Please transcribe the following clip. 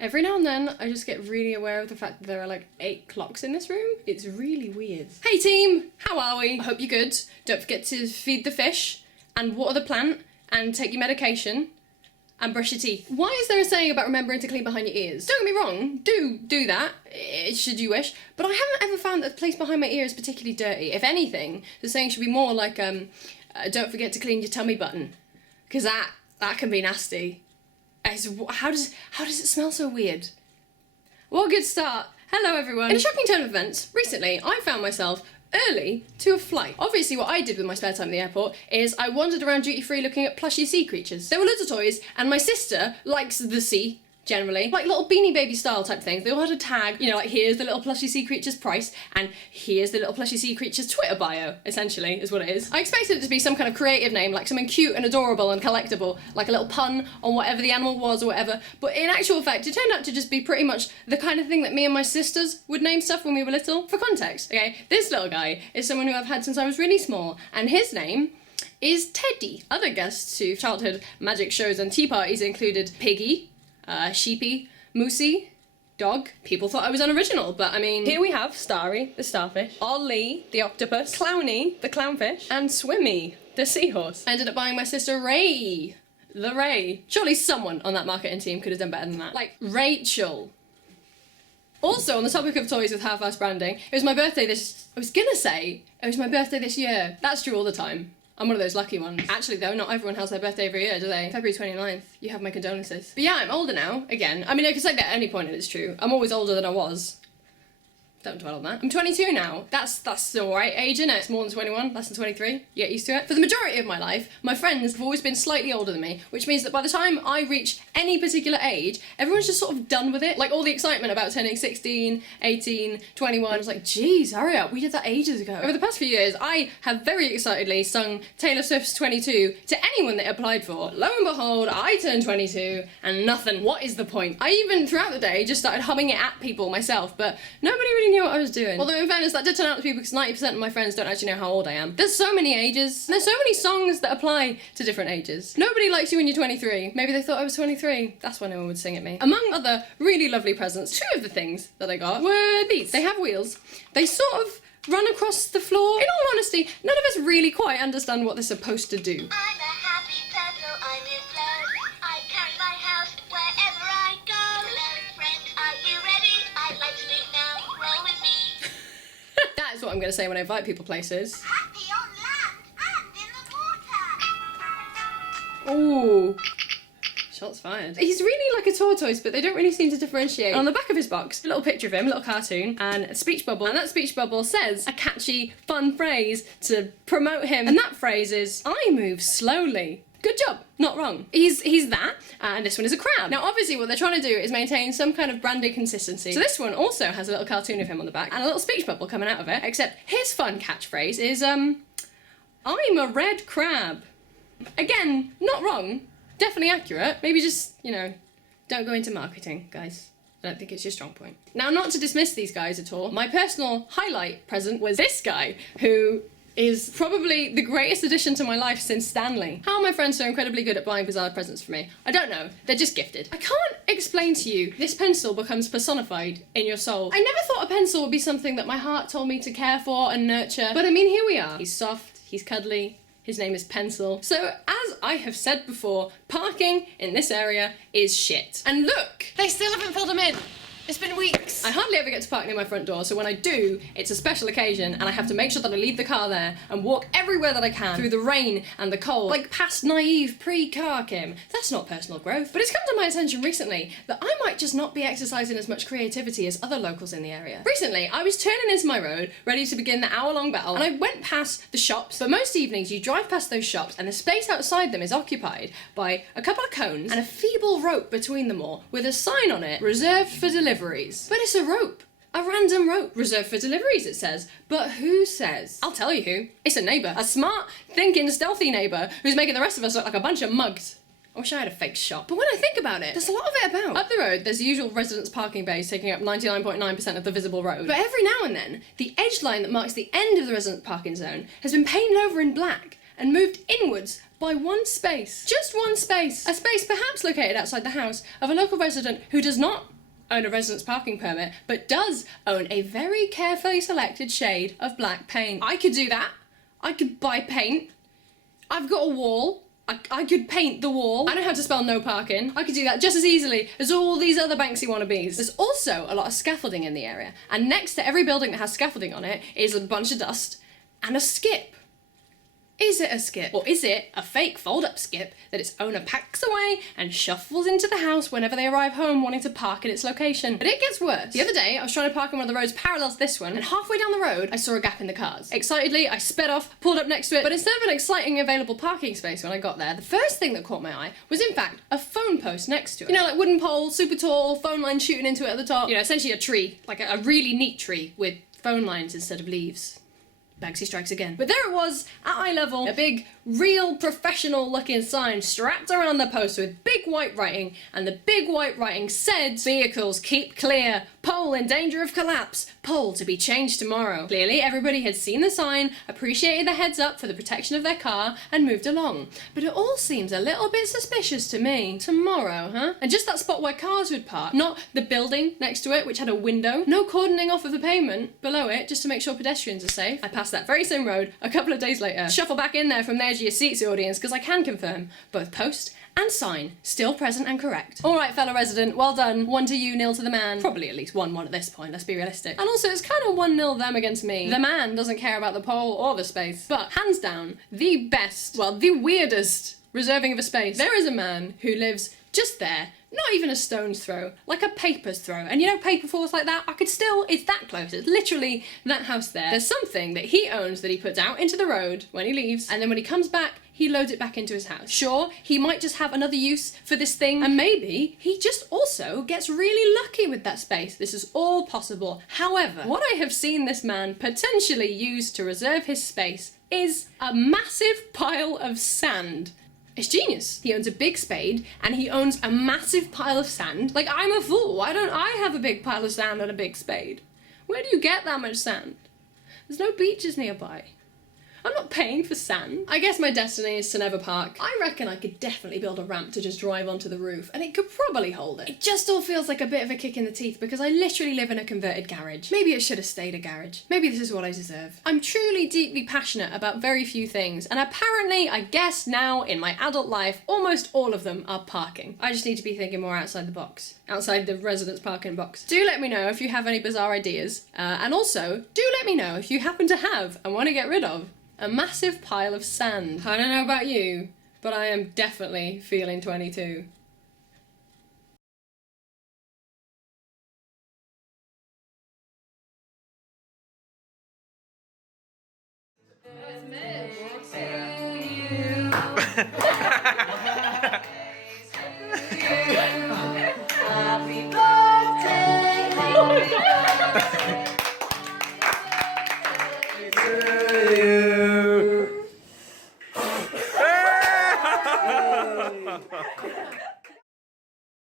Every now and then, I just get really aware of the fact that there are like 8 clocks in this room. It's really weird. Hey team, how are we? I hope you're good. Don't forget to feed the fish, and water the plant, and take your medication, and brush your teeth. Why is there a saying about remembering to clean behind your ears? Don't get me wrong, do that, should you wish, but I haven't ever found that the place behind my ear is particularly dirty. If anything, the saying should be more like, don't forget to clean your tummy button, because that can be nasty. How does it smell so weird? What a good start. Hello everyone. In a shocking turn of events, recently I found myself early to a flight. Obviously what I did with my spare time at the airport is I wandered around duty free looking at plushy sea creatures. There were loads of toys, and my sister likes the sea, generally. Like little Beanie Baby style type things. They all had a tag, you know, like here's the little plushy sea creature's price, and here's the little plushy sea creature's Twitter bio, essentially, is what it is. I expected it to be some kind of creative name, like something cute and adorable and collectible, like a little pun on whatever the animal was or whatever, but in actual fact, it turned out to just be pretty much the kind of thing that me and my sisters would name stuff when we were little. For context, okay, this little guy is someone who I've had since I was really small, and his name is Teddy. Other guests to childhood magic shows and tea parties included Piggy, Sheepy, Moosey, Dog. People thought I was unoriginal, but I mean, here we have Starry, the starfish, Ollie, the octopus, Clowny, the clownfish, and Swimmy, the seahorse. I ended up buying my sister Ray, the Ray. Surely someone on that marketing team could have done better than that. Like, Rachel. Also, on the topic of toys with half-ass branding, it was my birthday this year. That's true all the time. I'm one of those lucky ones. Actually though, not everyone has their birthday every year, do they? February 29th, you have my condolences. But yeah, I'm older now, again. I mean, I could say that at any point and it's true. I'm always older than I was. Don't dwell on that. I'm 22 now. That's the alright age, innit? It's more than 21, less than 23. You get used to it. For the majority of my life, my friends have always been slightly older than me, which means that by the time I reach any particular age, everyone's just sort of done with it. Like all the excitement about turning 16, 18, 21. I was like, geez, hurry up, we did that ages ago. Over the past few years, I have very excitedly sung Taylor Swift's 22 to anyone that applied for. Lo and behold, I turned 22 and nothing. What is the point? I even, throughout the day, just started humming it at people myself, but nobody really knew what I was doing. Although in fairness, that did turn out to be because 90% of my friends don't actually know how old I am. There's so many ages, and there's so many songs that apply to different ages. Nobody likes you when you're 23. Maybe they thought I was 23. That's why no one would sing at me. Among other really lovely presents, 2 of the things that I got were these. They have wheels. They sort of run across the floor. In all honesty, none of us really quite understand what they're supposed to do. I'm a happy petal, I'm in love. I carry my house wherever I go. Hello, friend, are you ready? I'd like to meet now. Roll with me. That is what I'm going to say when I invite people places. Happy on land and in the water. Ooh. Shots fired. He's really like a tortoise, but they don't really seem to differentiate. On the back of his box, a little picture of him, a little cartoon, and a speech bubble. And that speech bubble says a catchy, fun phrase to promote him. And that phrase is, I move slowly. Good job, not wrong. He's that, and this one is a crab. Now obviously what they're trying to do is maintain some kind of branded consistency. So this one also has a little cartoon of him on the back, and a little speech bubble coming out of it, except his fun catchphrase is, I'm a red crab. Again, not wrong, definitely accurate. Maybe just, you know, don't go into marketing, guys. I don't think it's your strong point. Now, not to dismiss these guys at all, my personal highlight present was this guy, who is probably the greatest addition to my life since Stanley. How are my friends so incredibly good at buying bizarre presents for me? I don't know, they're just gifted. I can't explain to you, this pencil becomes personified in your soul. I never thought a pencil would be something that my heart told me to care for and nurture, but I mean, here we are. He's soft, he's cuddly, his name is Pencil. So, as I have said before, parking in this area is shit. And look! They still haven't filled them in. It's been weeks. I hardly ever get to park near my front door, so when I do, it's a special occasion, and I have to make sure that I leave the car there and walk everywhere that I can through the rain and the cold, like past naive pre-car Kim. That's not personal growth. But it's come to my attention recently that I might just not be exercising as much creativity as other locals in the area. Recently, I was turning into my road, ready to begin the hour-long battle, and I went past the shops, but most evenings you drive past those shops and the space outside them is occupied by a couple of cones and a feeble rope between them all, with a sign on it, reserved for deliveries. But it's a rope. A random rope. Reserved for deliveries, it says. But who says? I'll tell you who. It's a neighbour. A smart, thinking, stealthy neighbour who's making the rest of us look like a bunch of mugs. I wish I had a fake shop. But when I think about it, there's a lot of it about. Up the road, there's the usual residence parking bays taking up 99.9% of the visible road. But every now and then, the edge line that marks the end of the residence parking zone has been painted over in black. and moved inwards by one space. Just one space. A space perhaps located outside the house of a local resident who does not own a residence parking permit, but does own a very carefully selected shade of black paint. I could do that. I could buy paint. I've got a wall. I could paint the wall. I know how to spell no parking. I could do that just as easily as all these other Banksy wannabes. There's also a lot of scaffolding in the area, and next to every building that has scaffolding on it is a bunch of dust and a skip. Is it a skip? Or is it a fake fold-up skip that its owner packs away and shuffles into the house whenever they arrive home wanting to park at its location? But it gets worse. The other day, I was trying to park on one of the roads parallel to this one, and halfway down the road, I saw a gap in the cars. Excitedly, I sped off, pulled up next to it, but instead of an exciting available parking space when I got there, the first thing that caught my eye was in fact a phone post next to it. You know, like wooden pole, super tall, phone line shooting into it at the top. You know, essentially a tree, like a really neat tree with phone lines instead of leaves. Banksy strikes again. But there it was, at eye level, a big, real, professional-looking sign strapped around the post with big white writing, and the big white writing said, "Vehicles keep clear, pole in danger of collapse, pole to be changed tomorrow." Clearly, everybody had seen the sign, appreciated the heads up for the protection of their car, and moved along. But it all seems a little bit suspicious to me. Tomorrow, huh? And just that spot where cars would park, not the building next to it, which had a window, no cordoning off of the pavement below it, just to make sure pedestrians are safe. I passed that very same road a couple of days later. Shuffle back in there from the edge of your seats, audience, because I can confirm both post and sign still present and correct. All right, fellow resident, well done. 1 to you, 0 to the man. Probably at least 1-1 at this point, let's be realistic. And also, it's kind of 1-0 them against me. The man doesn't care about the pole or the space. But hands down, the best, well, the weirdest reserving of a space. There is a man who lives just there, not even a stone's throw, like a paper's throw. And you know, paper falls like that, it's that close. It's literally that house there. There's something that he owns that he puts out into the road when he leaves, and then when he comes back, he loads it back into his house. Sure, he might just have another use for this thing, and maybe he just also gets really lucky with that space. This is all possible. However, what I have seen this man potentially use to reserve his space is a massive pile of sand. It's genius. He owns a big spade, and he owns a massive pile of sand. Like, I'm a fool. Why don't I have a big pile of sand and a big spade? Where do you get that much sand? There's no beaches nearby. I'm not paying for sand. I guess my destiny is to never park. I reckon I could definitely build a ramp to just drive onto the roof, and it could probably hold it. It just all feels like a bit of a kick in the teeth because I literally live in a converted garage. Maybe it should have stayed a garage. Maybe this is what I deserve. I'm truly deeply passionate about very few things, and apparently, I guess now, in my adult life, almost all of them are parking. I just need to be thinking more outside the box. Outside the residence parking box. Do let me know if you have any bizarre ideas, and also, do let me know if you happen to have and want to get rid of a massive pile of sand. I don't know about you, but I am definitely feeling 22. It's